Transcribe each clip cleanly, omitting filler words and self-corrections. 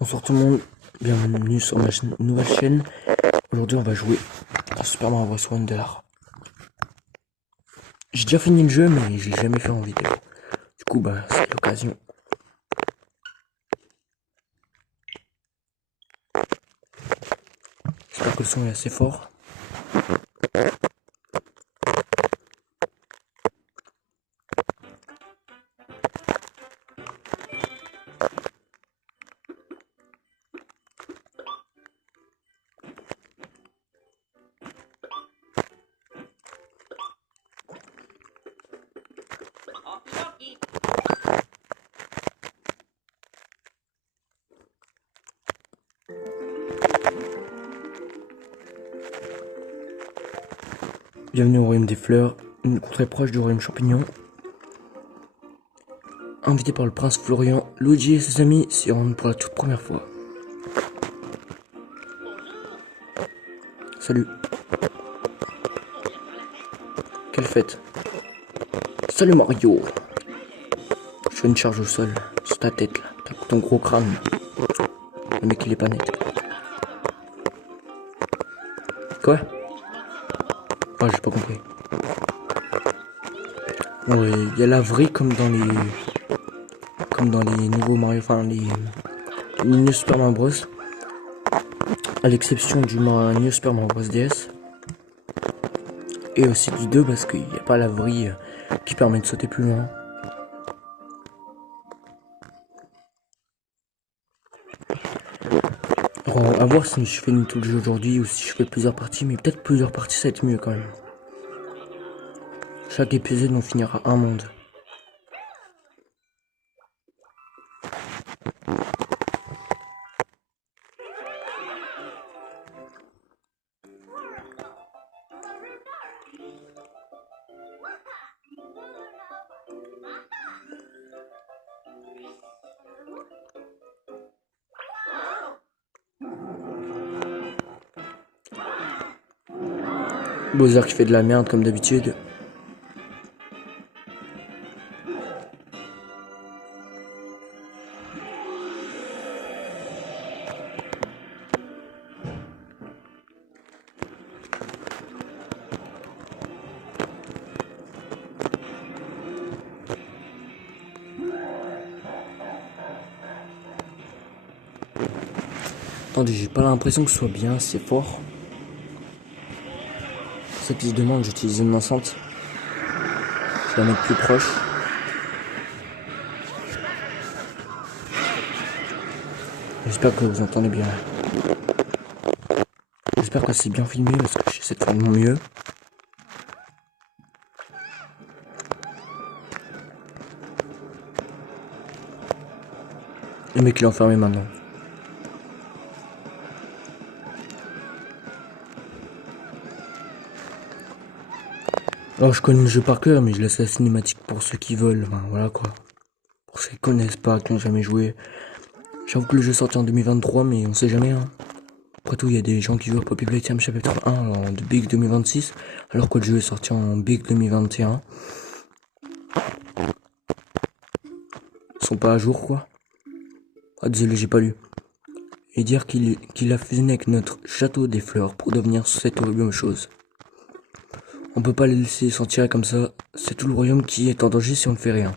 Bonsoir tout le monde, bienvenue sur ma nouvelle chaîne. Aujourd'hui on va jouer à Super Mario Bros Wonder. J'ai déjà fini le jeu mais j'ai jamais fait en vidéo. Du coup c'est l'occasion. J'espère que le son est assez fort. Bienvenue au royaume des fleurs, une contrée proche du royaume champignon. Invité par le prince Florian, Luigi et ses amis s'y rendent pour la toute première fois. Salut. Quelle fête. Salut Mario. Je fais une charge au sol, sur ta tête là, ton gros crâne. Le mec il est pas net. Quoi? Ah j'ai pas compris. Ouais, il y a la vraie comme dans les nouveaux Mario, enfin les New Super Mario Bros. À l'exception du New Super Mario Bros DS. Et aussi du 2 parce qu'il n'y a pas la vrille qui permet de sauter plus loin. Alors, à voir si je fais tout le jeu aujourd'hui ou si je fais plusieurs parties, mais peut-être plusieurs parties ça va être mieux quand même. Chaque épisode on finira un monde. Bowser qui fait de la merde comme d'habitude. Attendez, j'ai pas l'impression que ce soit bien, c'est fort. Pour ceux qui se demandent, j'utilise une enceinte. Je vais la mettre plus proche. J'espère que vous entendez bien. J'espère que c'est bien filmé parce que j'essaie de faire de mon mieux. Le mec il est enfermé maintenant. Alors je connais le jeu par cœur mais je laisse la cinématique pour ceux qui veulent, enfin, voilà quoi. Pour ceux qui connaissent pas, qui n'ont jamais joué. J'avoue que le jeu est sorti en 2023 mais on sait jamais hein. Après tout il y a des gens qui jouent à Poppy Playtime chapitre 1 de Big 2026 alors que le jeu est sorti en Big 2021. Ils sont pas à jour quoi. Ah désolé j'ai pas lu. Et dire qu'il a fusionné avec notre château des fleurs pour devenir cette horrible chose. On peut pas les laisser s'en tirer comme ça, c'est tout le royaume qui est en danger si on ne fait rien.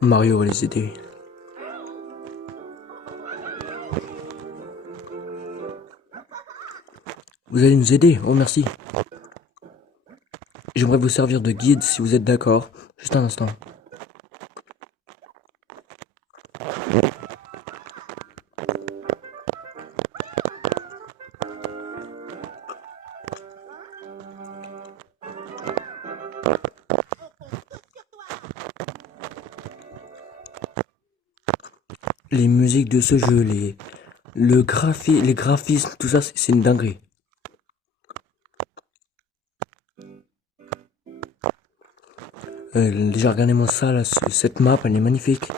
Mario va les aider. Vous allez nous aider? Oh merci. J'aimerais vous servir de guide si vous êtes d'accord. Juste un instant. Les musiques de ce jeu, les graphismes, tout ça, c'est une dinguerie. Déjà regardez-moi ça là, cette map elle est magnifique.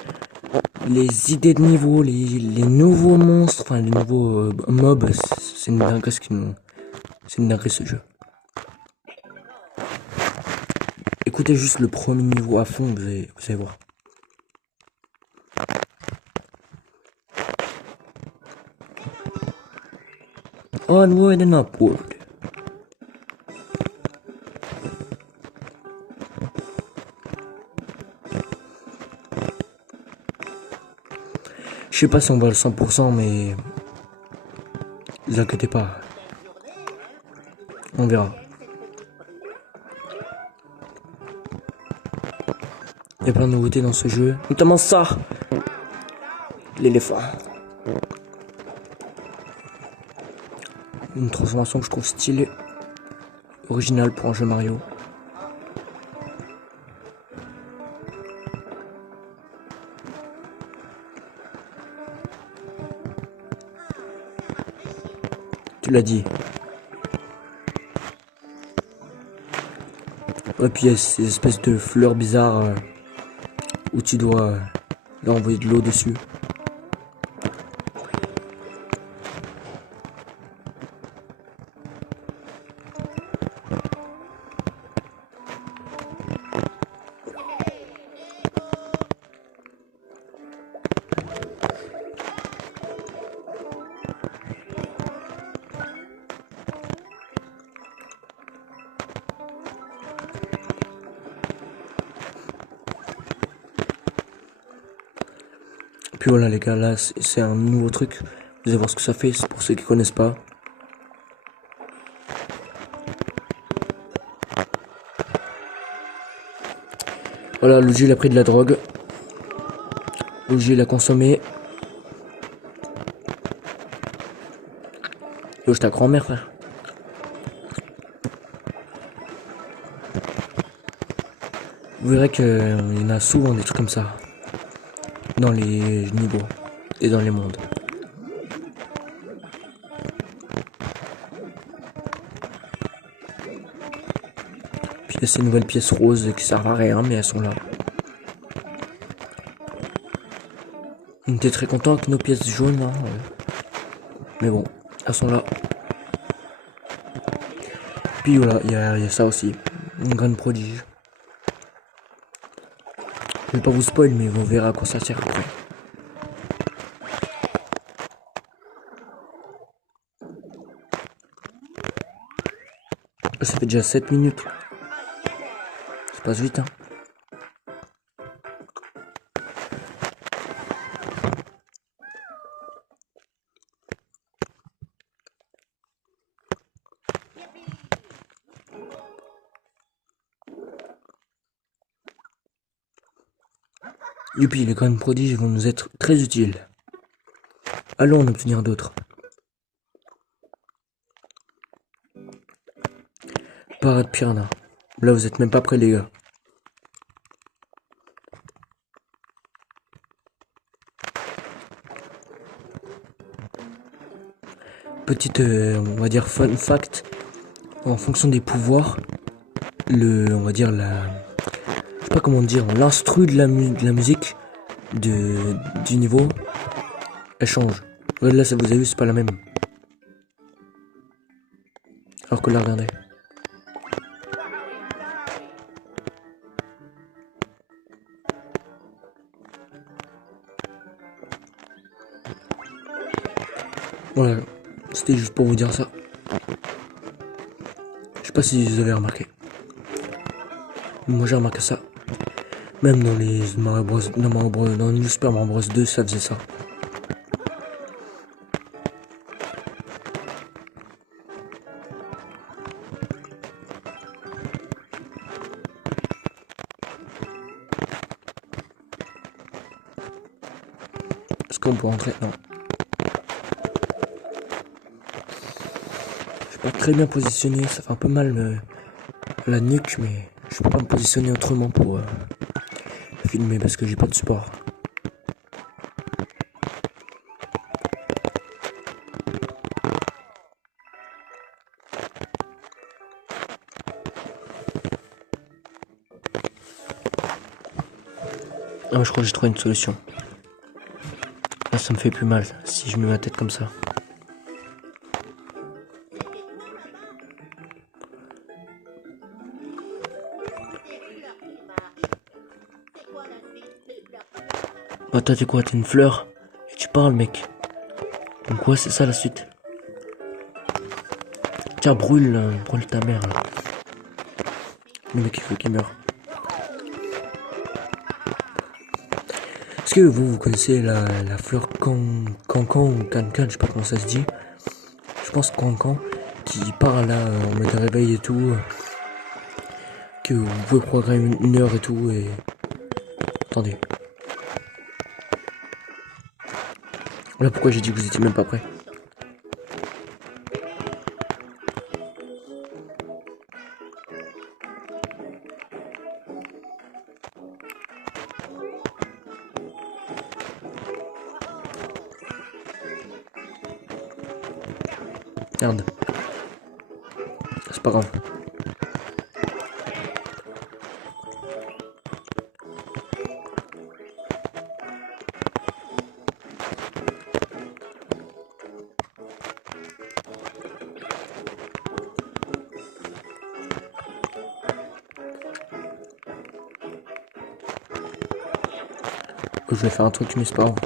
Les idées de niveau, les nouveaux monstres, enfin les nouveaux mobs, c'est une dinguerie c'est une dinguerie ce jeu. Écoutez juste le premier niveau à fond, vous allez voir. Onward and upward. Je sais pas si on va le 100%, mais ne vous inquiétez pas. On verra. Il y a plein de nouveautés dans ce jeu, notamment ça, l'éléphant. Une transformation que je trouve stylée, originale pour un jeu Mario. Tu l'as dit. Et puis il y a ces espèces de fleurs bizarres où tu dois leur envoyer de l'eau dessus. Puis voilà les gars, là c'est un nouveau truc. Vous allez voir ce que ça fait, c'est pour ceux qui connaissent pas. Voilà, Luigi il a pris de la drogue. Luigi il a consommé. Yo, je ta grand-mère frère. Vous verrez qu'il y en a souvent des trucs comme ça. Dans les niveaux et dans les mondes. Puis il y a ces nouvelles pièces roses qui servent à rien, mais elles sont là. On était très content avec nos pièces jaunes, hein, mais bon, elles sont là. Puis voilà, il y a ça aussi, une graine prodige. Je vais pas vous spoil, mais vous verrez à quoi ça sert après. Ça fait déjà 7 minutes. Ça passe vite, hein. Youpi, les graines prodiges vont nous être très utiles. Allons en obtenir d'autres. Parade Piranha. Là, vous êtes même pas prêts, les gars. Petite, on va dire, fun fact. En fonction des pouvoirs, on va dire, je sais pas comment dire, l'instru de la musique du niveau, elle change. Là, ça vous a vu, c'est pas la même. Alors que là, regardez. Voilà, c'était juste pour vous dire ça. Je sais pas si vous avez remarqué. Moi j'ai remarqué ça. Même dans les Mario Bros, dans New Super Mario Bros 2, ça faisait ça. Est-ce qu'on peut rentrer? Non. Je suis pas très bien positionné, ça fait un peu mal la nuque, mais je peux pas me positionner autrement pour filmer parce que j'ai pas de support. Ah, je crois que j'ai trouvé une solution. Là, ça me fait plus mal si je mets ma tête comme ça. Bah, toi, t'es quoi? T'es une fleur? Et tu parles, mec. Donc, ouais, c'est ça la suite. Tiens, brûle, brûle ta mère là. Le mec il faut qu'il meure. Est-ce que vous connaissez la fleur cancan ou cancan, je sais pas comment ça se dit. Je pense cancan, qui part là en mode réveil et tout. Que vous pouvez programmer une heure et tout et... Attendez. Voilà pourquoi j'ai dit que vous étiez même pas prêts. Merde. C'est pas grave. Je vais faire un truc mais c'est pas grave.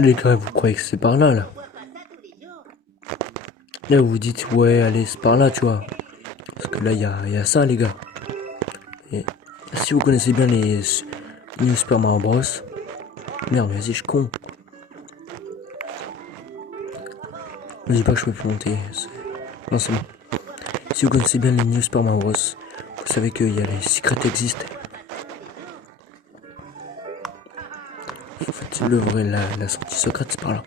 Les gars, vous croyez que c'est par là, là? Là, vous vous dites, ouais, allez, c'est par là, tu vois. Parce que là, il y a ça, les gars. Et si vous connaissez bien les New Super Mario Bros. Merde, vas-y, je suis con. Ne dis pas que je peux plus monter. Non, c'est bon. Si vous connaissez bien les New Super Mario Bros, vous savez qu'il y a les Secret Exist. En fait, le vrai, la sortie secrète, c'est par là.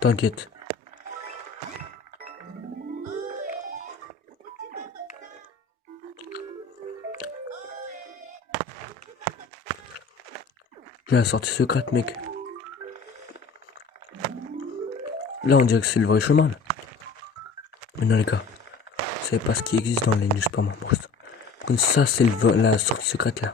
T'inquiète. J'ai la sortie secrète, mec. Là, on dirait que c'est le vrai chemin, là. Mais non, les gars. Vous savez pas ce qui existe dans les New Super Mario Bros. Donc ça, c'est la sortie secrète, là.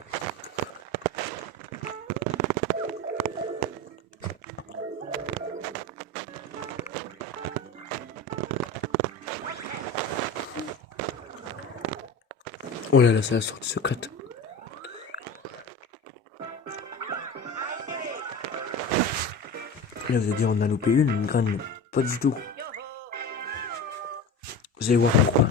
Oh là là, c'est la sortie secrète. Là, vous allez dire, on a loupé une graine. Pas du tout. Vous allez voir pourquoi.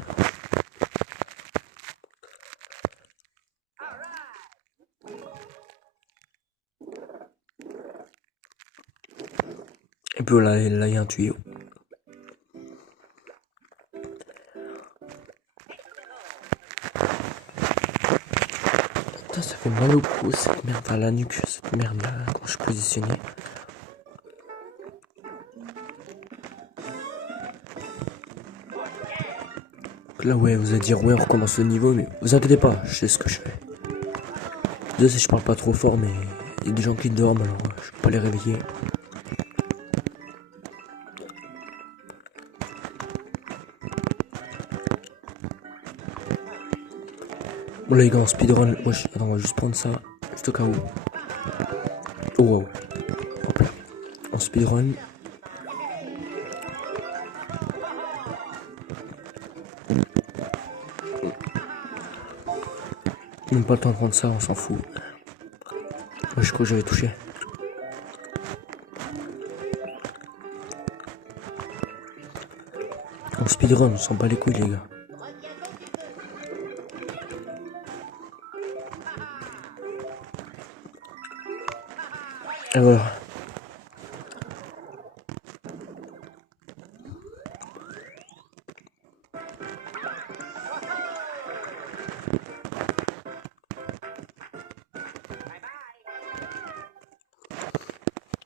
Et puis là, il y a un tuyau. Putain, ça fait mal au cou, cette merde à la nuque, cette merde là, quand je suis positionné. Là, ouais, vous allez dire, ouais, on recommence le niveau, mais vous inquiétez pas, je sais ce que je fais. Déjà, si je parle pas trop fort, mais il y a des gens qui dorment, alors je peux pas les réveiller. Bon, là, les gars, en speedrun, moi, attends, on va juste prendre ça, juste au cas où. Oh, wow. Hop là. En speedrun. Même pas le temps de prendre ça, on s'en fout. Moi, je crois que j'avais touché. En speedrun, on s'en bat les couilles, les gars. Et voilà.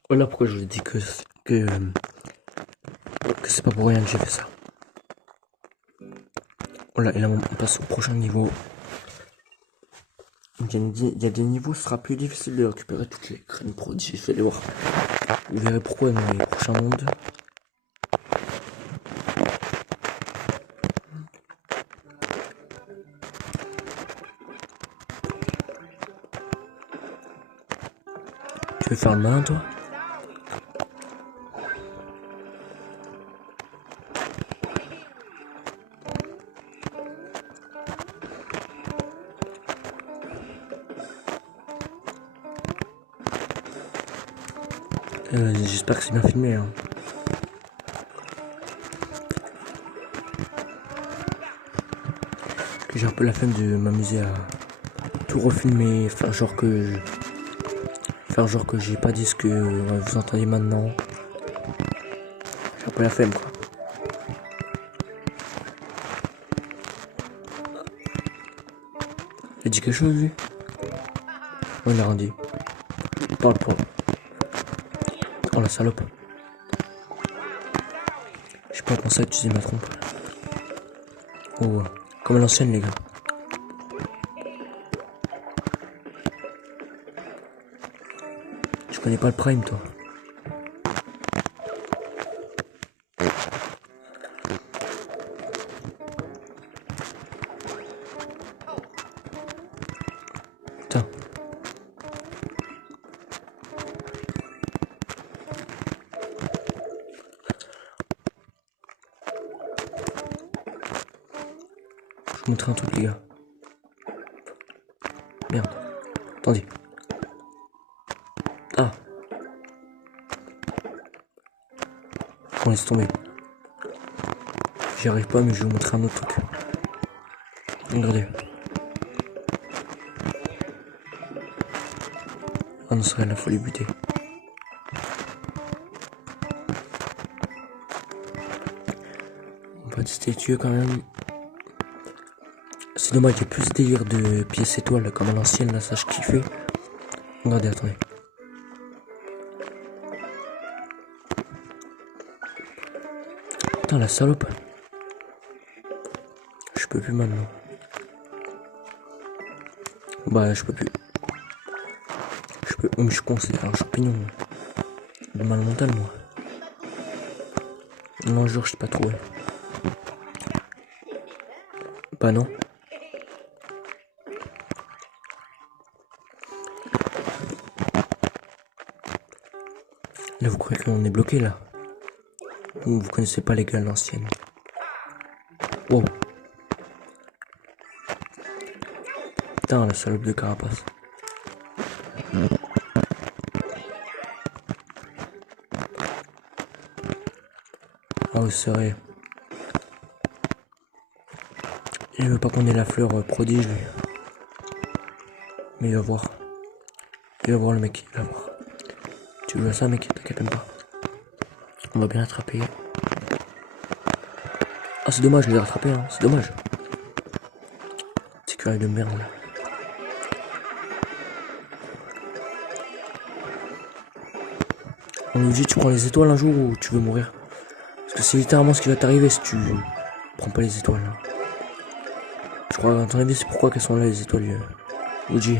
Voilà pourquoi je vous ai dit que c'est pas pour rien que j'ai fait ça. Voilà, et là on passe au prochain niveau. Il y a des niveaux, ce sera plus difficile de récupérer toutes les graines prodiges. Vous allez voir. Vous verrez pourquoi dans les prochains mondes. Tu veux faire le malin, toi? J'espère que c'est bien filmé. Hein. Parce que j'ai un peu la flemme de m'amuser à tout refilmer, faire genre que j'ai pas dit ce que vous entendez maintenant. J'ai un peu la flemme quoi. Il a dit quelque chose lui? Oh, il a rien dit. Il parle pas. Oh la salope. J'ai pas pensé à utiliser ma trompe. Oh, comme à l'ancienne les gars. Tu connais pas le prime toi? Putain. Je vous montrer un truc les gars. Merde. Attendez. Ah. On laisse tomber. J'y arrive pas mais je vais vous montrer un autre truc. Regardez. Ah non c'est rien, faut les buter. On peut tester tuer quand même. C'est dommage, il y a plus de délire de pièces étoiles comme à l'ancienne, là, ça je kiffais. Regardez, attendez. Putain, la salope. Je peux plus maintenant. Bah, je peux plus. Mais je suis con, c'est un champignon. De mal mental, moi. Non, jure, je sais pas trouvé. Bah, non. Là, vous croyez qu'on est bloqué, là? Vous connaissez pas les gars l'ancienne. Wow. Putain, la salope de carapace. Ah oui, c'est vrai. Il veut pas qu'on ait la fleur prodige, lui. Mais il va voir. Il va voir le mec, il va voir. Tu veux ça, mec? T'inquiète même pas. On va bien l'attraper. Ah, c'est dommage, je l'ai rattrapé, hein. C'est dommage. C'est curé de merde, là. On nous dit, tu prends les étoiles un jour ou tu veux mourir? Parce que c'est littéralement ce qui va t'arriver si tu prends pas les étoiles. Hein. Je crois, à ton avis, c'est pourquoi qu'elles sont là, les étoiles, Uji.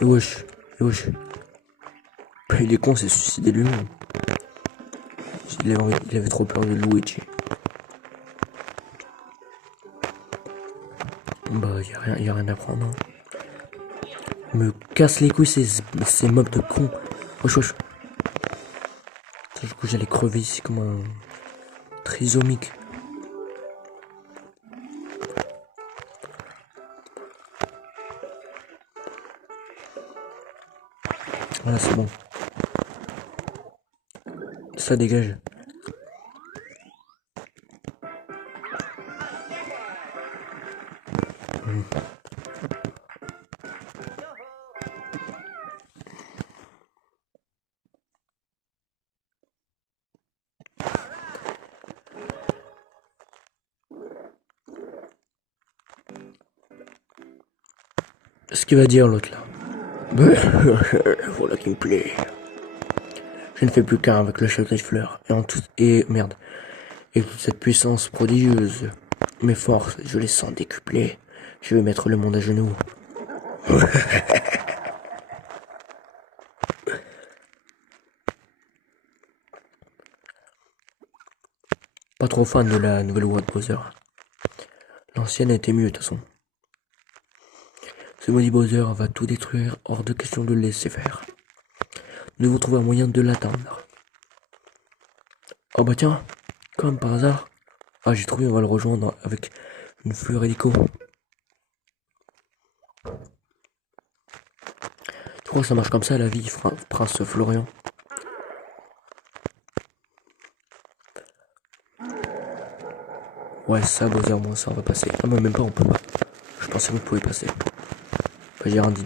Et wesh, il est con, c'est suicidé lui-même. Il avait trop peur de Luigi. Bah, y a rien à prendre. Hein. Il me casse les couilles, ces mobs de cons. Wesh. Du coup, j'allais crever ici comme un trisomique. Voilà, c'est bon. Ça dégage. Ce qu'il va dire l'autre là. Voilà qui me plaît. Je ne fais plus qu'un avec le chef des fleurs. Et toute cette puissance prodigieuse. Mes forces, je les sens décuplées. Je vais mettre le monde à genoux. Pas trop fan de la nouvelle World Bowser. L'ancienne était mieux de toute façon. Ce maudit Bowser va tout détruire, hors de question de le laisser faire. Nous devons trouver un moyen de l'atteindre. Oh bah tiens, comme par hasard, Ah, j'ai trouvé, on va le rejoindre avec une fleur hélico. Tu crois que ça marche comme ça la vie, Prince Florian? Ouais, ça, Bowser, moi, ça, on va passer. Ah, mais même pas, on peut pas. Je pensais que vous pouvez passer. Enfin, j'ai rien dit.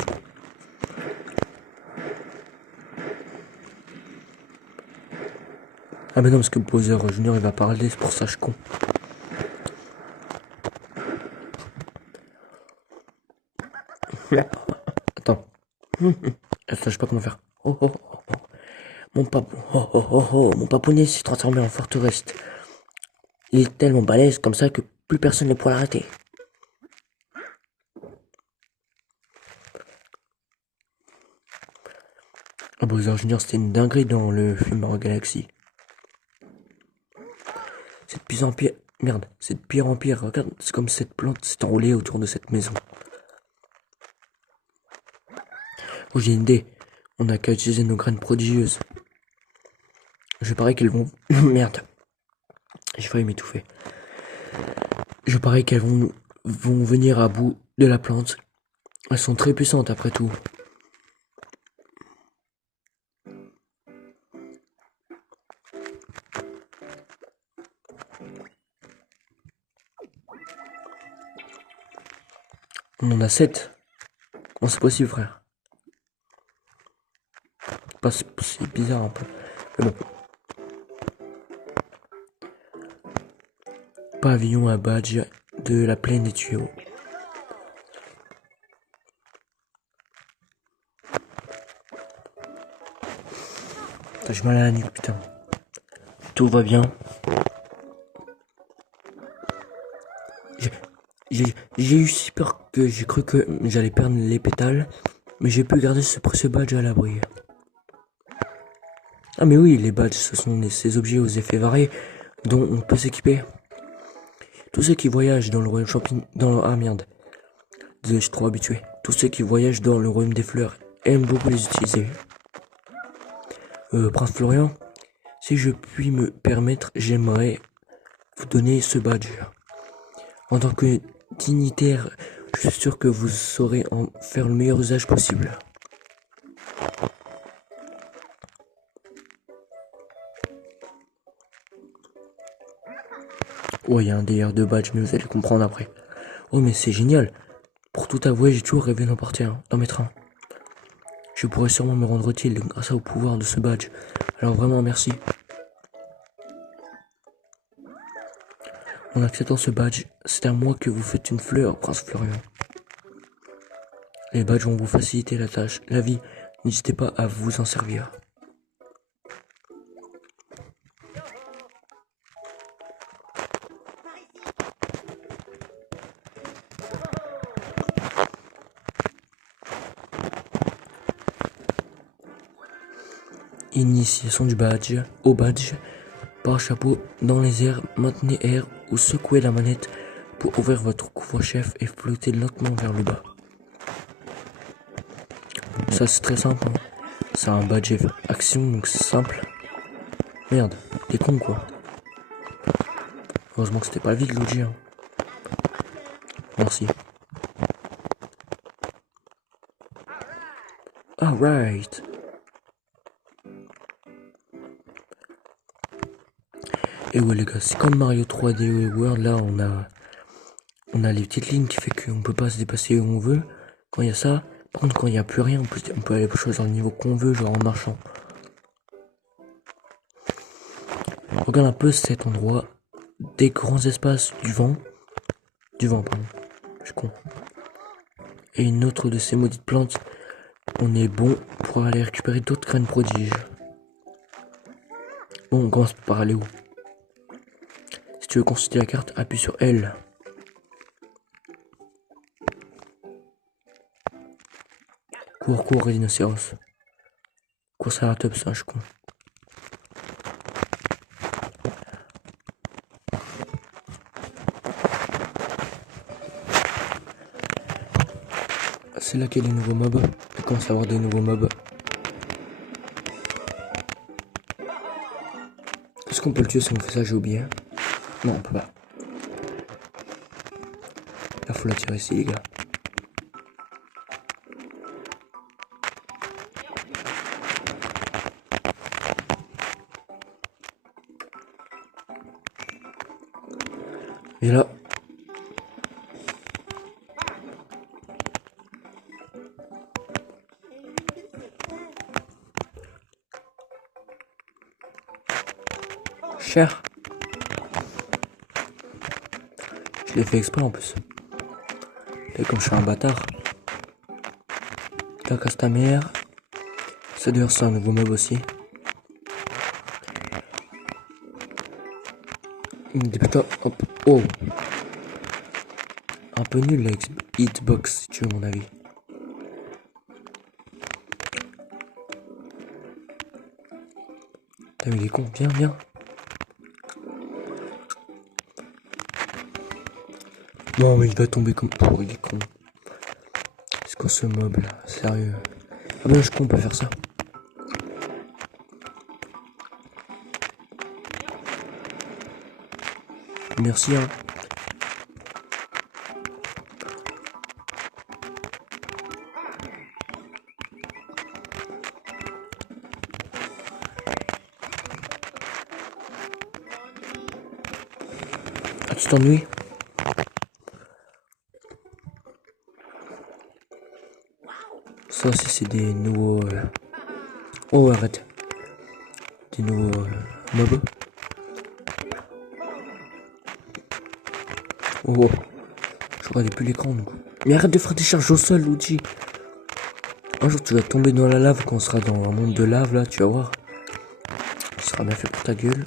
Ah, mais non, parce que Bowser Junior, il va parler, c'est pour ça, je con. Attends. Attends, je sais pas comment faire. Oh, oh, oh, oh. Mon papounet s'est transformé en forteresse. Il est tellement balèze comme ça que plus personne ne pourra l'arrêter. Ah, Bowser Junior, c'était une dinguerie dans le film Mario Galaxy. C'est de pire en pire. Merde, c'est de pire en pire. Regarde, c'est comme cette plante s'est enroulée autour de cette maison. Oh, j'ai une idée. On n'a qu'à utiliser nos graines prodigieuses. Je parie qu'elles vont... Merde. J'ai failli m'étouffer. Je parie qu'elles vont venir à bout de la plante. Elles sont très puissantes après tout. On en a 7. Comment c'est possible, frère? C'est bizarre un peu. Mais bon. Pavillon à badge de la plaine des tuyaux. J'ai mal à la nuque, putain. Tout va bien. J'ai eu si peur que j'ai cru que j'allais perdre les pétales, mais j'ai pu garder ce précieux badge à l'abri. Ah mais oui, les badges, ce sont ces objets aux effets variés dont on peut s'équiper. Tous ceux qui voyagent dans le royaume Ah merde, désolé, je suis trop habitué. Tous ceux qui voyagent dans le royaume des fleurs aiment beaucoup les utiliser. Prince Florian, si je puis me permettre, j'aimerais vous donner ce badge. En tant que dignitaire, je suis sûr que vous saurez en faire le meilleur usage possible. Oh, il y a un délire de badge, mais vous allez comprendre après. Oh, mais c'est génial. Pour tout avouer, j'ai toujours rêvé d'en porter un dans mes trains. Je pourrais sûrement me rendre utile grâce au pouvoir de ce badge. Alors vraiment, merci. En acceptant ce badge, c'est à moi que vous faites une fleur, Prince Florian. Les badges vont vous faciliter la tâche, la vie. N'hésitez pas à vous en servir. Initiation du badge. Au badge. Par chapeau dans les airs, maintenez R ou secouez la manette pour ouvrir votre couvre-chef et flotter lentement vers le bas. Ça c'est très simple, hein. C'est un badge action donc c'est simple. Merde, t'es con quoi. Heureusement que c'était pas vide l'outil, hein. Merci. Alright. Et ouais les gars, c'est comme Mario 3D World, là on a les petites lignes qui fait qu'on peut pas se dépasser où on veut. Quand il y a ça, par contre quand il n'y a plus rien, on peut aller choisir le niveau qu'on veut, genre en marchant. Regarde un peu cet endroit, des grands espaces du vent, pardon, je suis con. Et une autre de ces maudites plantes, on est bon pour aller récupérer d'autres graines prodiges. Bon, on commence par aller où? Si tu veux consulter la carte, appuie sur L. Cours, rhinocéros. Cours Ceratops, ça, je suis con. C'est là qu'il y a des nouveaux mobs. On commence à avoir des nouveaux mobs. Est-ce qu'on peut le tuer si on fait ça? J'ai oublié. Non, on peut pas. Là, faut la tirer ici, les gars. Et là. Cher. Je l'ai fait exprès en plus. Et comme je suis un bâtard. T'as casse ta mère. C'est d'ailleurs ça un nouveau mob aussi. Putain, hop, oh. Un peu nul la hitbox si tu veux mon avis. T'as mis les cons, viens, viens. Non mais il va tomber comme pour il est con. C'est quoi ce mob là, sérieux. Ah ben je con, on peut faire ça. Merci hein. Ah tu t'ennuies? Ça aussi c'est des nouveaux... Oh arrête. Des nouveaux mobs. Oh. Je regardais plus l'écran donc. Mais arrête de faire des charges au sol, Luigi. Un jour tu vas tomber dans la lave quand on sera dans un monde de lave là, tu vas voir. Ce sera bien fait pour ta gueule.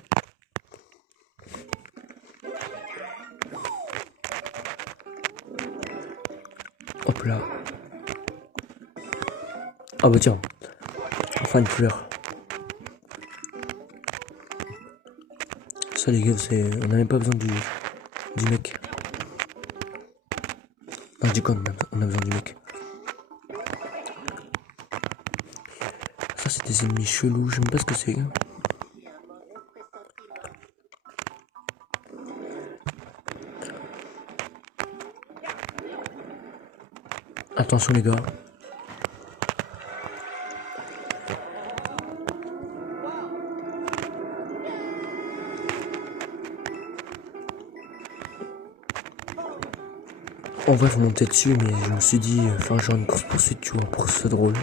Hop là. Ah bah tiens. Enfin une fleur. Ça les gars, on n'a même pas besoin du mec. Non je dis quoi, on a besoin du mec. Ça c'est des ennemis chelous, je sais même pas ce que c'est gars. Attention les gars. En vrai faut monter dessus mais je me suis dit faire genre une course poursuite tu vois pour que ce soit drôle.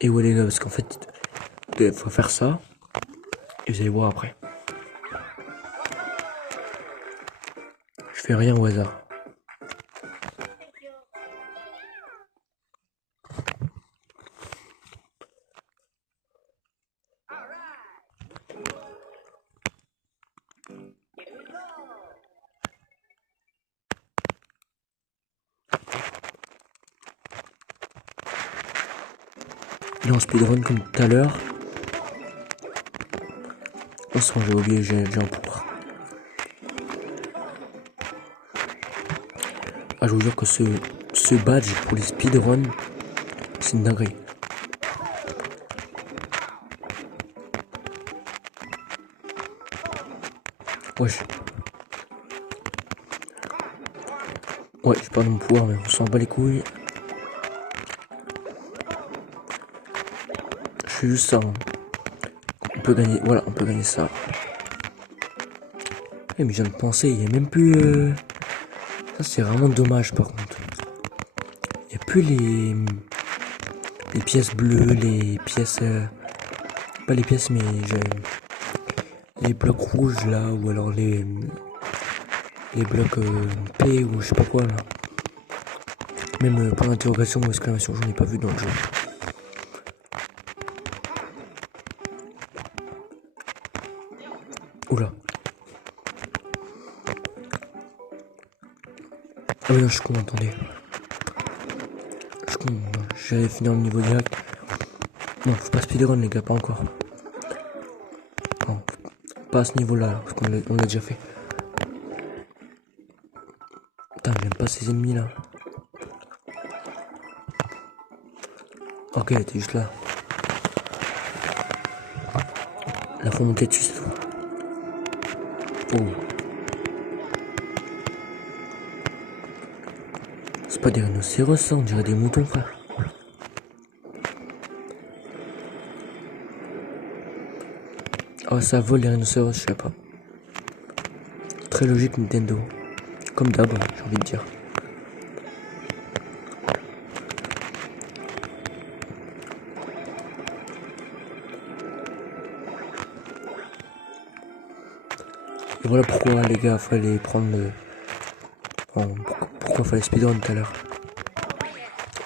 Et ouais les gars parce qu'en fait il faut faire ça et vous allez voir après. Je fais rien au hasard. Là on speedrun comme tout à l'heure. Oh ça j'ai oublié, j'ai un pour. Ah je vous jure que ce badge pour les speedruns, c'est une dinguerie. Wesh. Ouais, j'ai pas de mon pouvoir, mais on s'en bat les couilles. Je fais juste ça. Hein. On peut gagner, voilà, on peut gagner ça. Eh, mais je viens de penser, il n'y a même plus... Ça, c'est vraiment dommage, par contre. Il n'y a plus les pièces bleues, les pièces... Pas les pièces, mais les blocs rouges, là, ou alors les blocs P, ou je sais pas quoi, là. Même point d'interrogation ou exclamation, j'en ai pas vu dans le jeu. Oula. Ah oui, non, je suis con, attendez. Je suis con, j'allais finir le niveau direct. Non, faut pas speedrun, les gars, pas encore. Non, pas à ce niveau-là, parce qu'on l'a déjà fait. Putain, j'aime pas ces ennemis là. Ok, elle était juste là. La faut monter dessus, c'est tout. Oh. C'est pas des rhinocéros, ça, on dirait des moutons, frère. Oh, ça vole les rhinocéros, je sais pas. Très logique, Nintendo. Comme d'hab, j'ai envie de dire. Et voilà pourquoi, les gars, fallait prendre le... Enfin, pourquoi fallait speedrun tout à l'heure.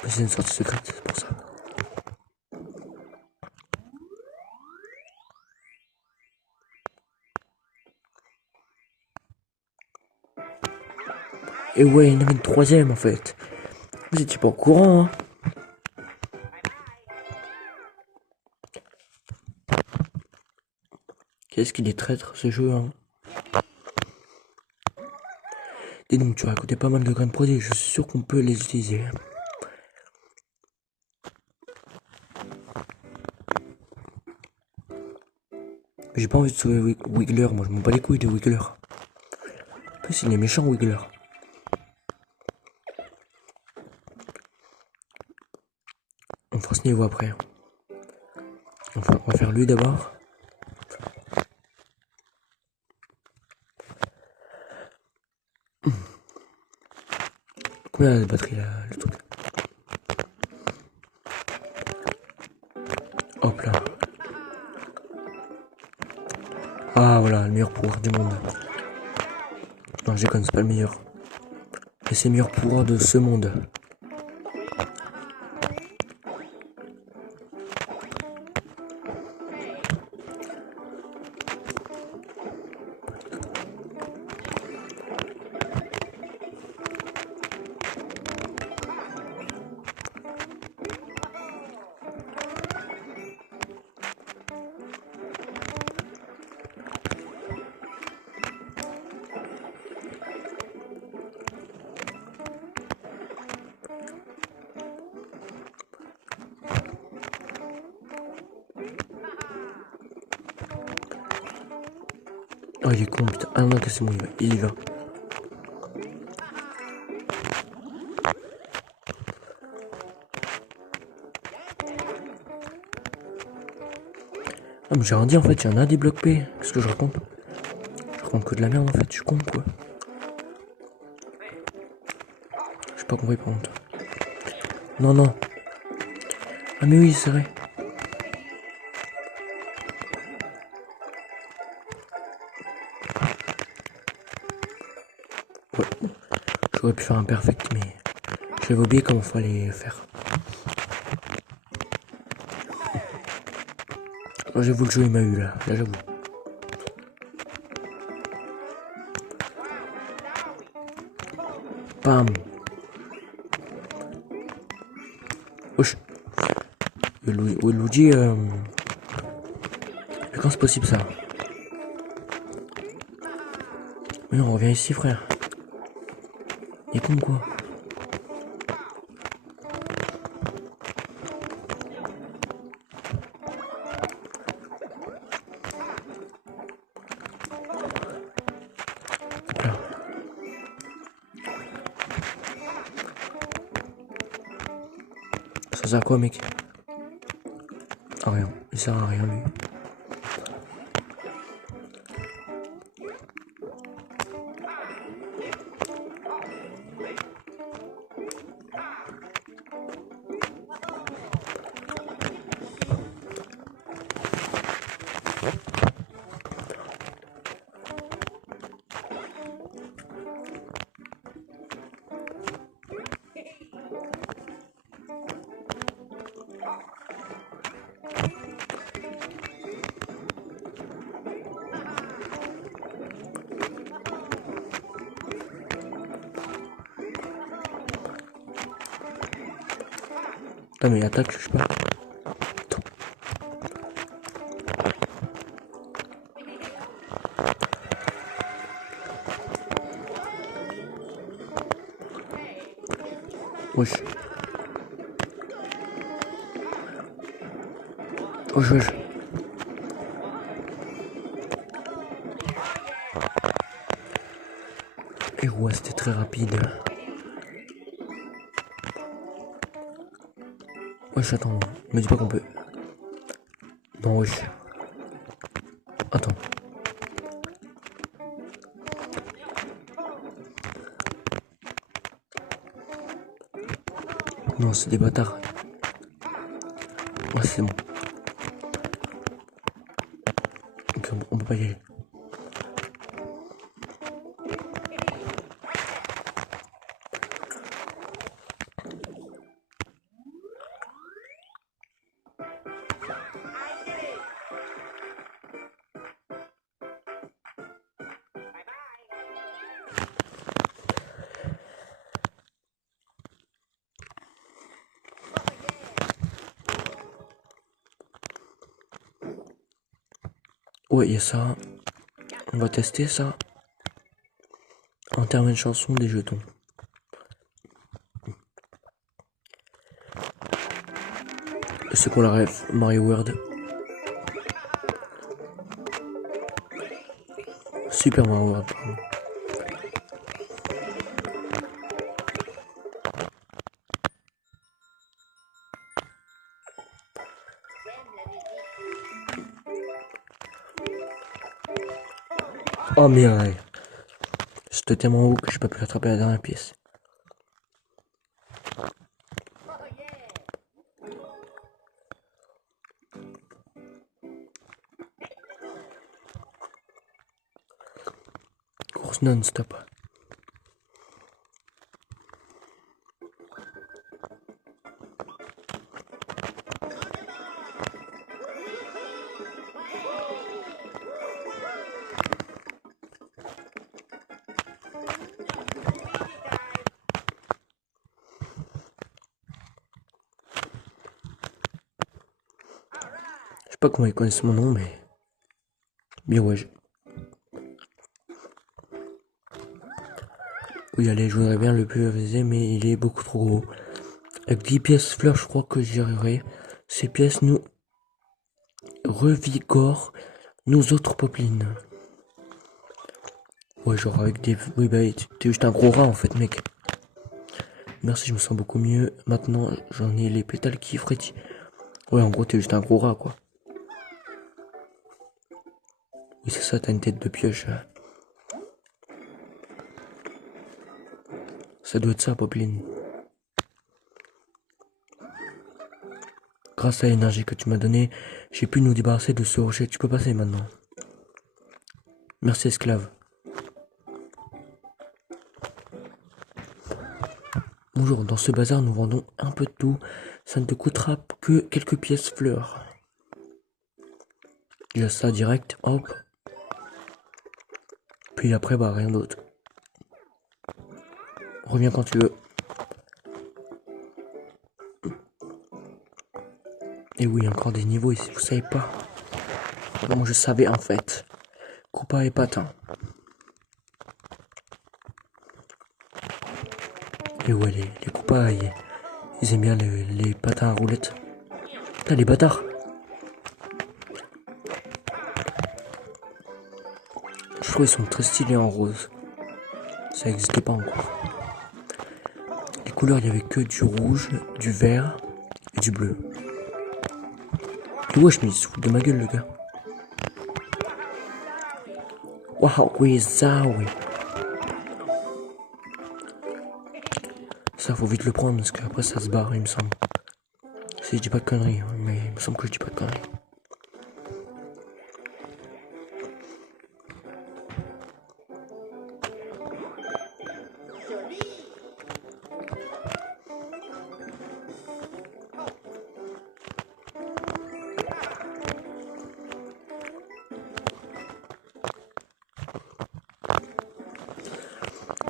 C'est une sortie secrète, c'est pour ça. Et ouais, il y en avait une troisième en fait. Vous étiez pas au courant, hein. Qu'est-ce qu'il est traître ce jeu, hein. Et donc tu as raconté pas mal de graines produits, je suis sûr qu'on peut les utiliser. Mais j'ai pas envie de sauver Wiggler, moi je m'en bats les couilles de Wiggler. En plus il est méchant Wiggler. On fera ce niveau après. Enfin, on va faire lui d'abord. Combien de batterie là, le truc? Hop là. Ah voilà, le meilleur pouvoir du monde. Non, je déconne, c'est pas le meilleur. Mais c'est le meilleur pouvoir de ce monde. Oh il est con putain. Ah non, que c'est bon, il y va. Ah mais j'ai rien dit en fait, il y en a des blocs P. Qu'est-ce que je raconte? Je raconte que de la merde en fait, je suis con quoi. J'ai pas compris par contre. Non, non. Ah mais oui, c'est vrai. Ouais. J'aurais pu faire un perfect, mais j'avais oublié comment fallait faire. Moi j'avoue, le jeu il m'a eu là j'avoue. Bam. Wesh. Luigi, mais quand c'est possible ça? Mais on revient ici frère. Il est con quoi? Là. Ça sert à quoi mec? Ah rien, il sert à rien lui. Ah mais il attaque, je sais pas. Attends. Wesh. Wesh wesh. Et ouais, c'était très rapide. Wesh, attends, me dis pas qu'on peut. Non, wesh. Attends. Non, c'est des bâtards. Ouais, c'est bon. Ok, on peut pas y aller. Ouais, il y a ça. On va tester ça. En termes de chanson, des jetons. C'est qu'on la rêve, Mario World. Super Mario World, pardon. Oh merde. J'étais tellement haut que j'ai pas pu attraper la dernière pièce. Course non-stop. Je sais pas comment ils connaissent mon nom, mais... Bien ouais. Oui, allez, je voudrais bien le pulvériser, mais il est beaucoup trop gros. Avec 10 pièces fleurs, je crois que j'y arriverai. Ces pièces nous revigorent nos autres poplines. Ouais, genre avec des... Oui, bah, t'es juste un gros rat, en fait, mec. Merci, je me sens beaucoup mieux. Maintenant, j'en ai les pétales qui frétillent. Ouais, en gros, t'es juste un gros rat, quoi. Oui, c'est ça, t'as une tête de pioche. Ça doit être ça, Popeline. Grâce à l'énergie que tu m'as donnée, j'ai pu nous débarrasser de ce rocher. Tu peux passer maintenant. Merci, esclave. Bonjour, dans ce bazar, nous vendons un peu de tout. Ça ne te coûtera que quelques pièces fleurs. Déjà ça, direct, hop. Puis après, bah, rien d'autre. Reviens quand tu veux. Et oui, encore des niveaux ici, vous savez pas. Moi, je savais en fait. Koopa et Patin. Et ouais, les Koopas, ils aiment bien les patins à roulettes. Putain, les bâtards. Je trouve qu'ils sont très stylés en rose. Ça n'existe pas encore. Les couleurs, il n'y avait que du rouge, du vert et du bleu. Et wesh, mais il se fout de ma gueule, le gars. Waouh, oui, ça, oui. Ça, faut vite le prendre parce qu'après, ça se barre, il me semble. Si je dis pas de conneries, hein, mais il me semble que je dis pas de conneries.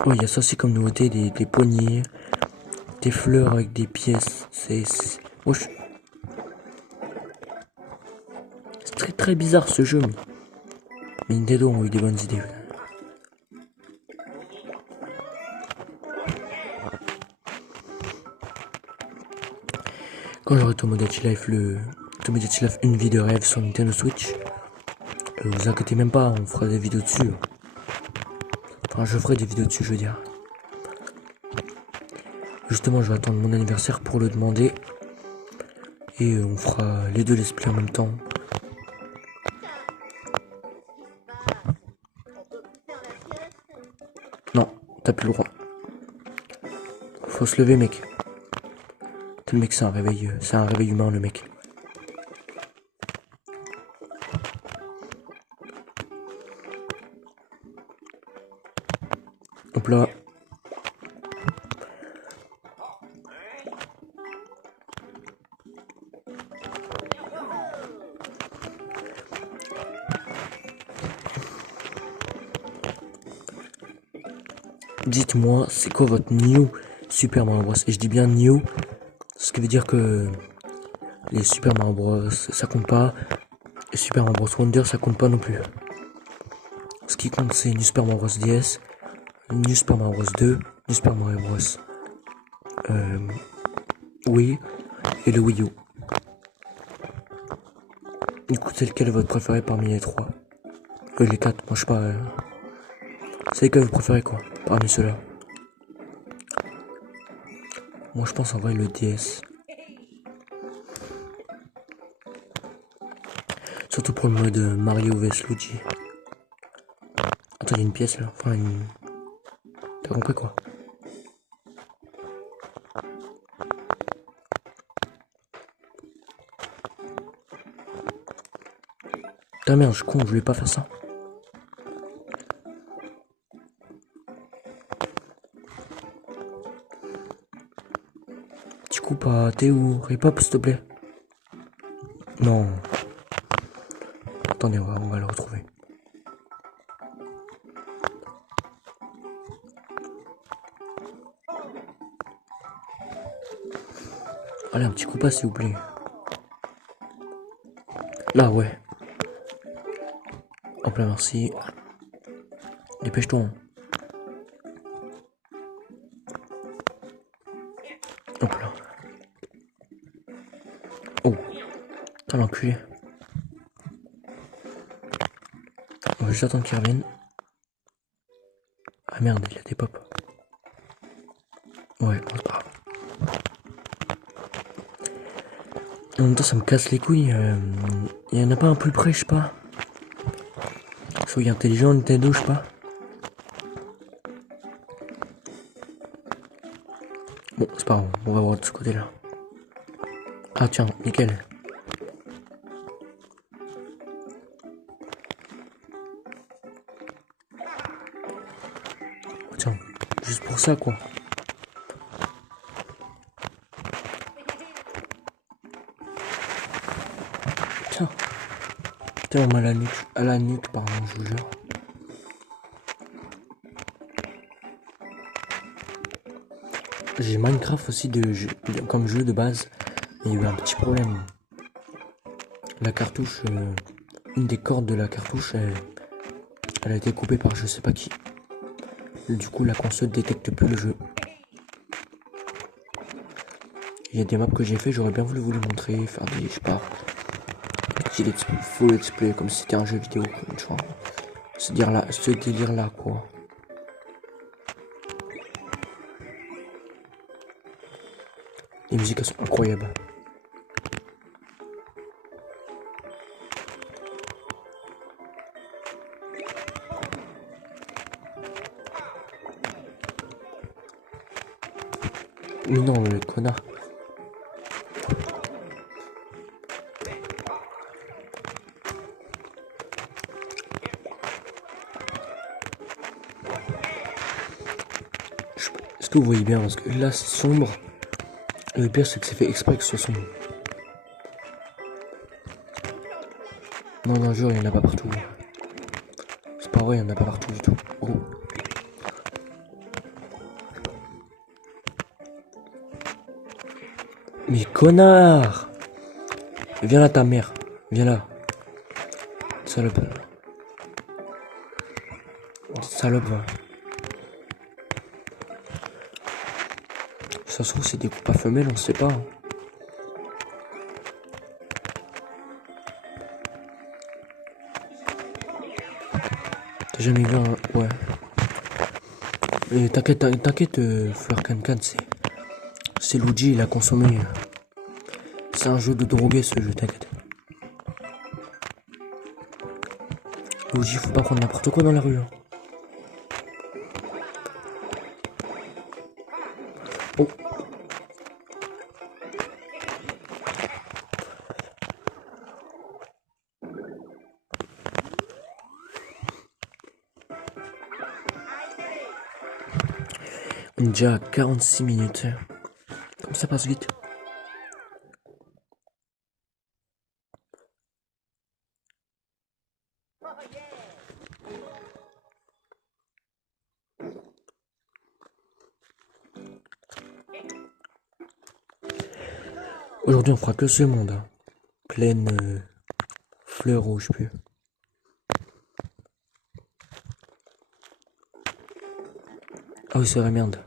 Oh, il y a ça aussi comme nouveauté, des poignées, des fleurs avec des pièces. C'est wesh. C'est très très bizarre ce jeu. Mais Nintendo ont eu des bonnes idées. Quand j'aurai Tomodachi Life, Tomodachi Life une vie de rêve sur Nintendo Switch, vous inquiétez même pas, on fera des vidéos dessus. Enfin, je ferai des vidéos dessus, je veux dire. Justement, je vais attendre mon anniversaire pour le demander. Et on fera les deux let's play en même temps. Non, t'as plus le droit. Faut se lever, mec. Le mec, c'est un réveil humain, le mec. Hop là. Dites-moi, c'est quoi votre new Super Mario Bros? Et je dis bien new, ce qui veut dire que les Super Mario Bros, ça compte pas. Et Super Mario Bros Wonder, ça compte pas non plus. Ce qui compte, c'est New Super Mario Bros DS, New Super Mario Bros 2, New Super Mario Bros Wii et le Wii U. Du coup, c'est lequel est votre préféré parmi les trois? Les quatre, moi je sais pas. C'est lequel vous préférez quoi, parmi ceux-là? Moi je pense en vrai le DS. Surtout pour le mode Mario vs Luigi. Attends, il y a une pièce là. Enfin, une... T'as compris quoi? Putain merde, je suis con, je voulais pas faire ça. Tu coupes à t'es où? Rip-hop s'il te plaît. Non. Attendez, on va le retrouver. Allez, un petit coup pas s'il vous plaît. Là, ouais. Hop là, merci. Dépêche-toi. Hein. Hop là. Oh. Putain, l'enculé. On va juste attendre qu'il revienne. Ah merde, il a des pop. Ouais, c'est pas grave. En même temps, ça me casse les couilles. Il y en a pas un plus près, je sais pas. Soyez intelligent, Nintendo, je sais pas. Bon, c'est pas grave, on va voir de ce côté-là. Ah tiens, nickel. Oh, tiens, juste pour ça, quoi. Tiens. Tellement à la nuque, pardon, je vous jure. J'ai Minecraft aussi comme jeu de base, mais il y a eu un petit problème. La cartouche, une des cordes de la cartouche, elle a été coupée par je sais pas qui. Du coup, la console détecte plus le jeu. Il y a des maps que j'ai fait, j'aurais bien voulu vous les montrer, faire des, je sais pas, des full let's play comme si c'était un jeu vidéo, tu vois. Ce délire là, quoi. Les musiques elles sont incroyables. Mais non, le connard. Est-ce que vous voyez bien? Parce que là c'est sombre. Et le pire c'est que c'est fait exprès que ce soit sombre. Non, non, jure, il y en a pas partout. C'est pas vrai, il y en a pas partout du tout. Oh. Mais connard! Viens là ta mère. Viens là. Salope. Salope, va. Ça se trouve c'est des coupes à femelles, on sait pas. T'as jamais vu un... Ouais. Et t'inquiète, Fleur Cancan, c'est Luigi, il a consommé. C'est un jeu de drogué ce jeu, t'inquiète. Luigi, faut pas prendre n'importe quoi dans la rue. Hein. Oh. On est déjà à 46 minutes. Comme ça passe vite. Aujourd'hui, on fera que ce monde. Hein. Pleine fleur rouge, plus. Ah oui, c'est vrai, merde.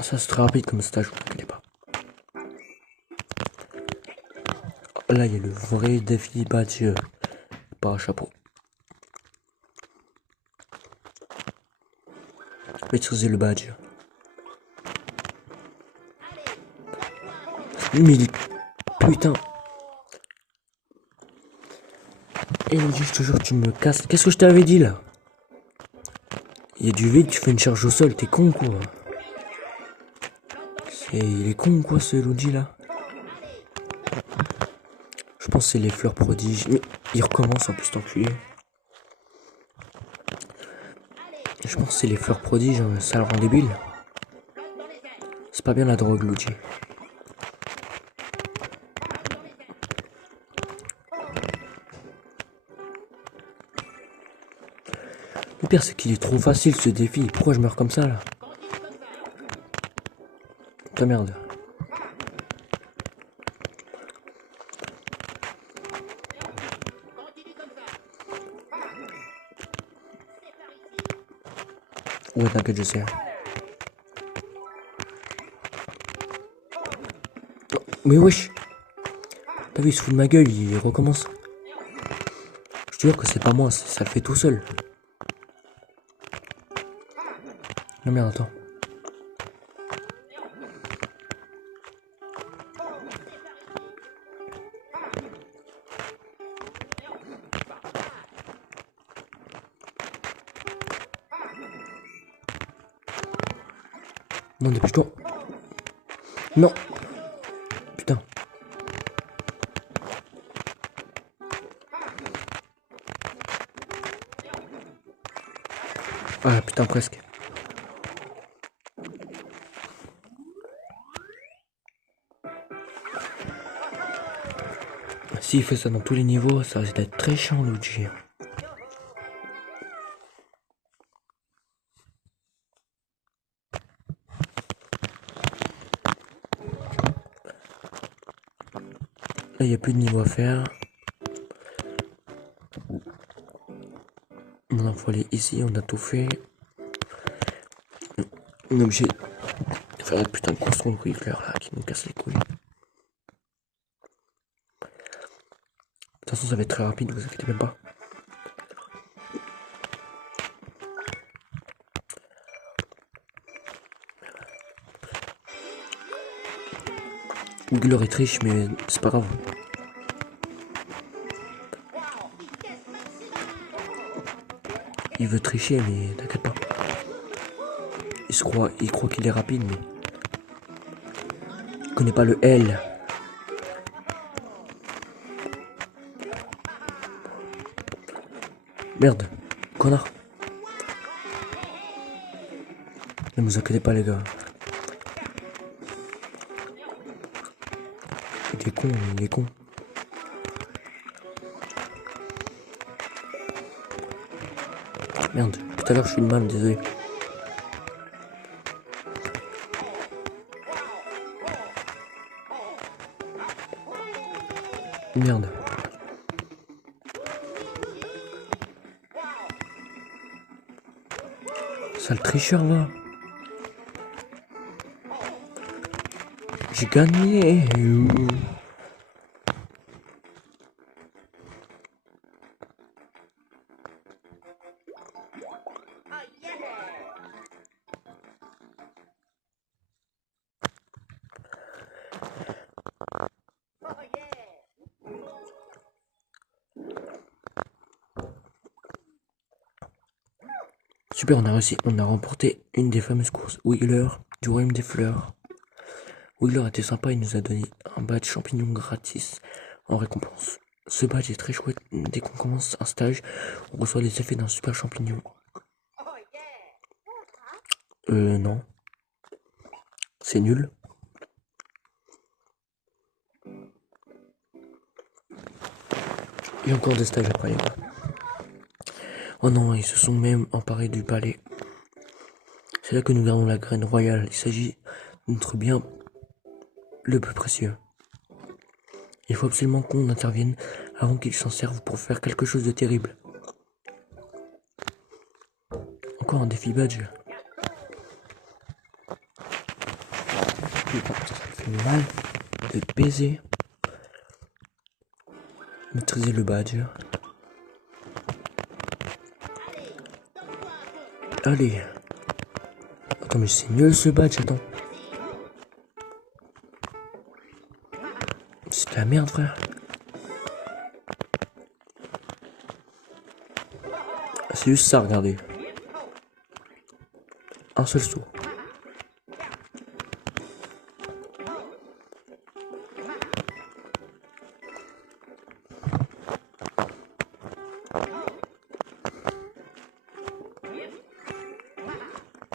Ça, c'est très rapide comme stage, vous inquiétez pas. Là, il y a le vrai défi badge par chapeau. Maîtriser le badge. Mais il est... Putain. Et je te jure, tu me casses. Qu'est-ce que je t'avais dit là? Il y a du vide, tu fais une charge au sol, t'es con quoi. Il est con quoi ce Luigi là? Je pense que c'est les fleurs prodiges. Mais il recommence en plus t'enculé. Je pense que c'est les fleurs prodiges, hein. Ça le rend débile. C'est pas bien la drogue Luigi. Le pire c'est qu'il est trop facile ce défi. Pourquoi je meurs comme ça là? Ta merde. Ouais, t'inquiète, je sais. Oh, mais wesh. T'as vu, il se fout de ma gueule, il recommence. Je te jure que c'est pas moi, ça le fait tout seul. Non merde, attends. Non, dépêche-toi. Non. Putain. Ah putain, presque. S'il fait ça dans tous les niveaux, ça risque d'être très chiant, Luigi. Là, il n'y a plus de niveau à faire. Maintenant, faut aller ici, on a tout fait. On est obligé de faire la putain de course contre Quickler là, qui nous casse les couilles. De toute façon, ça va être très rapide, vous inquiétez même pas. Quickler est triche, mais c'est pas grave. Il veut tricher, mais t'inquiète pas. Il croit qu'il est rapide, mais il connaît pas le L. Merde, connard. Ne vous inquiétez pas les gars. Il est con, il est con. Merde, tout à l'heure je suis de mal, désolé. Merde. Sale tricheur, va. J'ai gagné. Super, on a réussi. On a remporté une des fameuses courses Wheeler du Royaume des Fleurs. Wheeler était sympa, il nous a donné un badge champignon gratis en récompense. Ce badge est très chouette. Dès qu'on commence un stage, on reçoit les effets d'un super champignon. Non. C'est nul. Il y a encore des stages après, les gars. Oh non, ils se sont même emparés du palais. C'est là que nous gardons la graine royale. Il s'agit de notre bien le plus précieux. Il faut absolument qu'on intervienne avant qu'ils s'en servent pour faire quelque chose de terrible. Encore un défi badge. Putain, ça me fait mal de baiser. Maîtriser le badge. Allez. Attends, mais c'est nul ce badge, attends. C'est de la merde, frère. C'est juste ça, regardez. Un seul saut.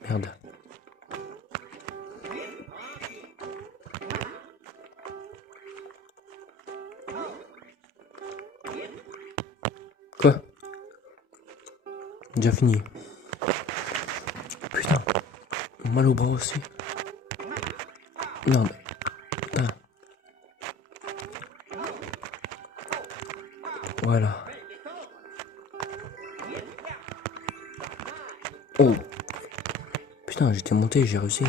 Merde. Quoi? Déjà fini. Putain. Mal au bras aussi. Merde. Putain. Voilà. Oh. Putain, j'étais monté, j'ai réussi.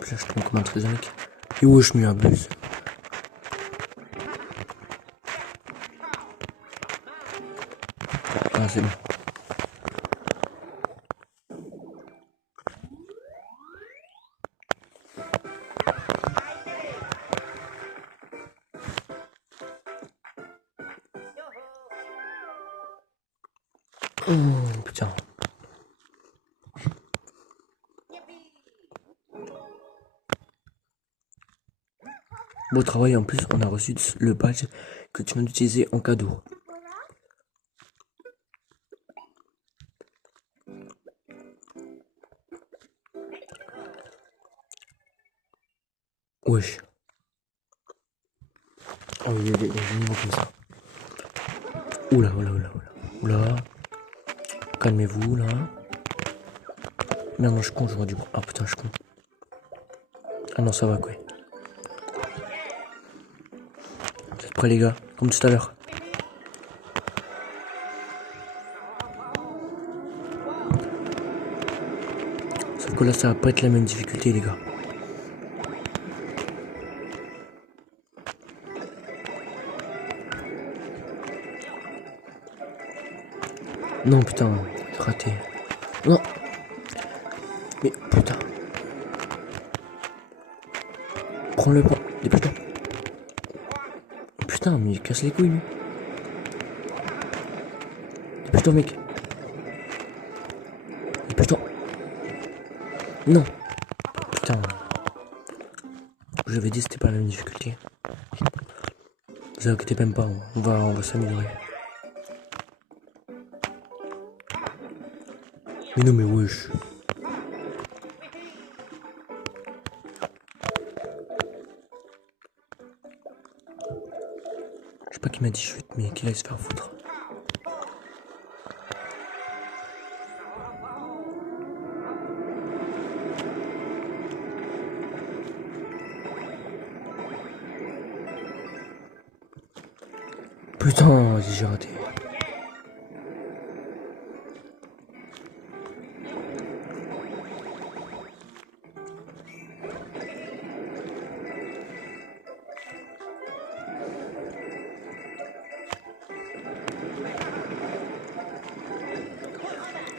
Putain, je tombe comme un trésorique. Et où je m'abuse. Ah, c'est bon. Putain. Beau travail, en plus on a reçu le badge que tu viens d'utiliser en cadeau. Wesh. Oh, il y a des niveaux comme ça. Oula, oula, oula, oula. Oula. Calmez-vous là. Merde, non, je suis con, j'aurais dû. Ah putain, je suis con. Ah non, ça va quoi. Vous êtes prêts les gars? Comme tout à l'heure. Sauf que là, ça va pas être la même difficulté les gars. Non putain, raté. Non. Mais putain. Prends le point. Dépêche-toi. Putain, mais il casse les couilles lui. Dépêche-toi mec. Dépêche-toi. Non. Putain. J'avais dit que c'était pas la même difficulté. Vous inquiétez même pas, on va s'améliorer. Mais non mais wesh. Je sais pas qui m'a dit chute, mais qu'il aille se faire foutre. Putain, j'ai raté.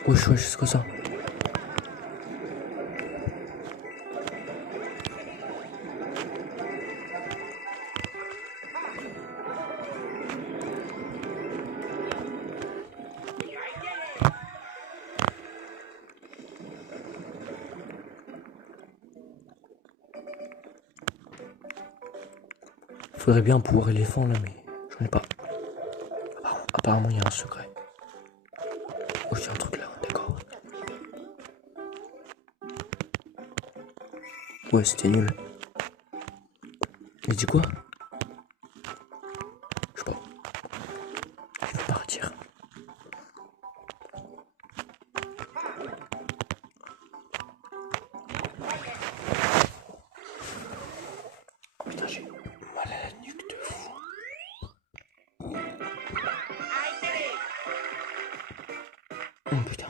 Wesh, wesh, c'est quoi ça? Faudrait bien un pouvoir éléphant là, mais j'en ai pas. Apparemment, il y a un secret. Oh, il y a un truc là, d'accord. Ouais, c'était nul. Mais dis quoi? Je sais pas. Je vais partir. Putain, j'ai mal à la nuque de fou. Oh putain.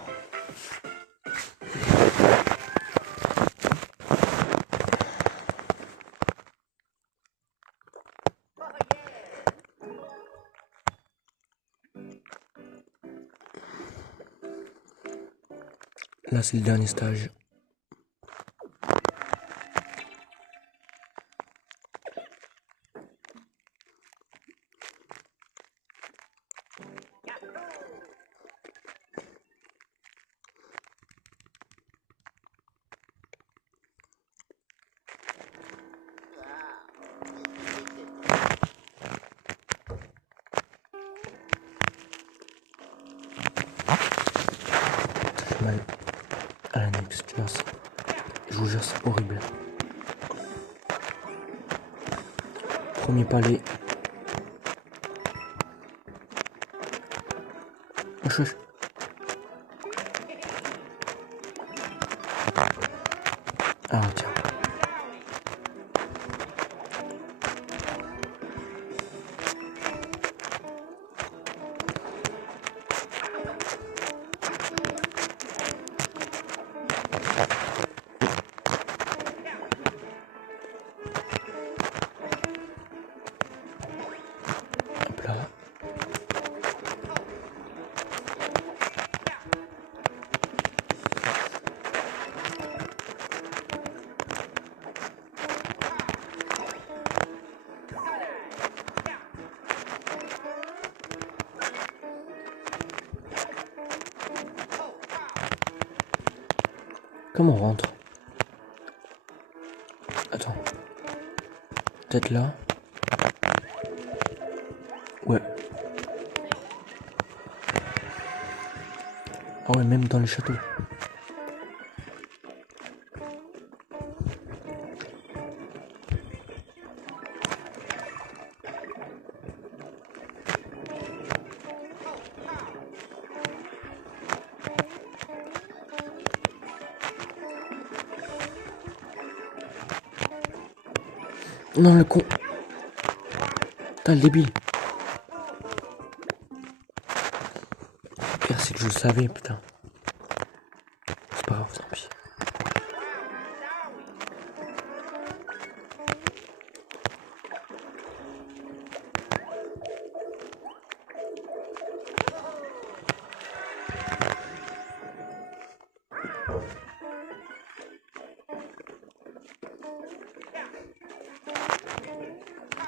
Là, c'est le dernier stage. J'ai mal à la nuque, tu vois. Je vous jure, c'est horrible. Premier palais. Wesh, wesh. Ah, tiens. Hop là. Comment on rentre? Attends. Peut-être là? Ouais. Ah ouais, même dans les châteaux. Non, le con. Putain, le débile. Le pire, c'est que je le savais, putain. C'est pas grave, tant pis.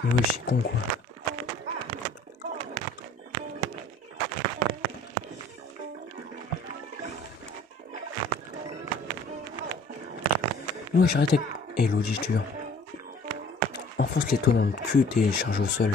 Mais ouais, je suis con, quoi. Ouais, j'arrête avec Elodie, je te jure. Enfonce les toits dans le cul et charge au sol.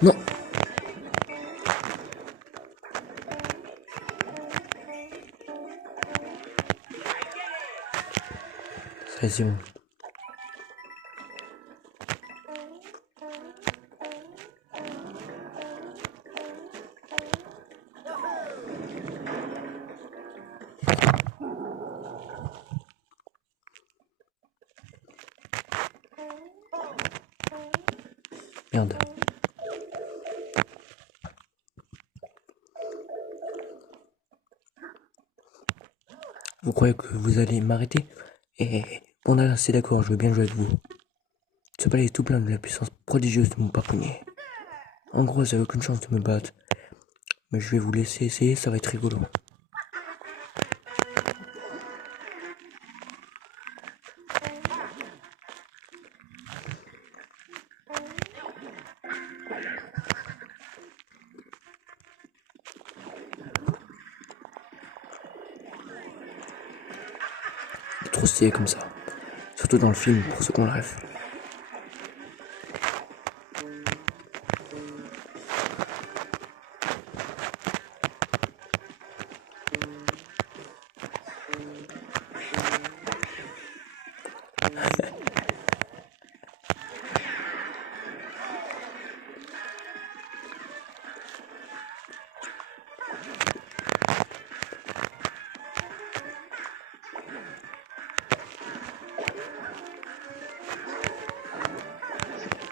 Non. Ça y est, c'est bon. croyez que vous allez m'arrêter? Bon là, c'est d'accord, je veux bien jouer avec vous. Ce palais est tout plein de la puissance prodigieuse de mon parpignet. En gros, vous avez aucune chance de me battre. Mais je vais vous laisser essayer, ça va être rigolo. C'est trop stylé comme ça. Surtout dans le film, pour ceux qu'on le rêve.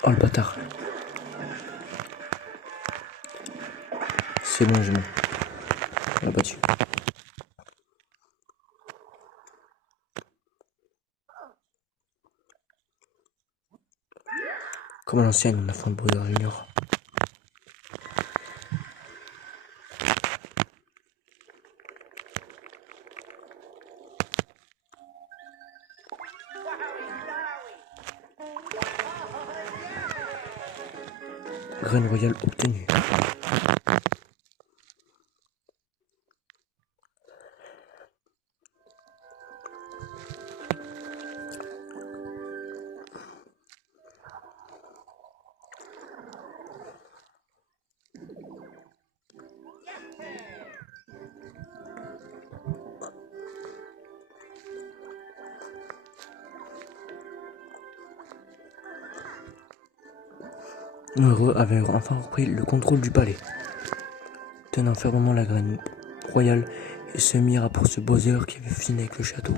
Oh le bâtard. C'est bon, j'ai bon. On l'a battu. Comme à l'ancienne, on a fait un Bowser Junior. Graine royale obtenue. Heureux avait enfin repris le contrôle du palais. Tenant fermement la graine royale, ils se mirent à poursuivre Bowser qui avait fini avec le château.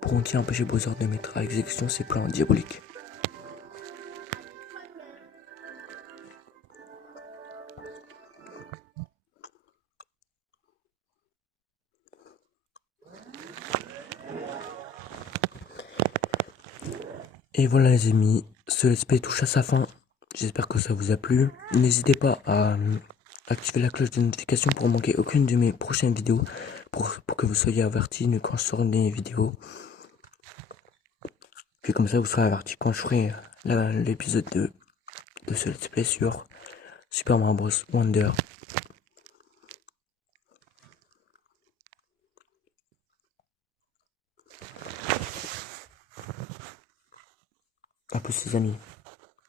Pourront-ils empêcher Bowser de mettre à exécution ses plans diaboliques? Et voilà les amis, ce let's play touche à sa fin. J'espère que ça vous a plu. N'hésitez pas à activer la cloche de notification pour ne manquer aucune de mes prochaines vidéos, pour que vous soyez avertis quand je sors des vidéos. Puis comme ça vous serez avertis quand je ferai l'épisode de ce let's play sur Super Mario Bros Wonder. A plus les amis.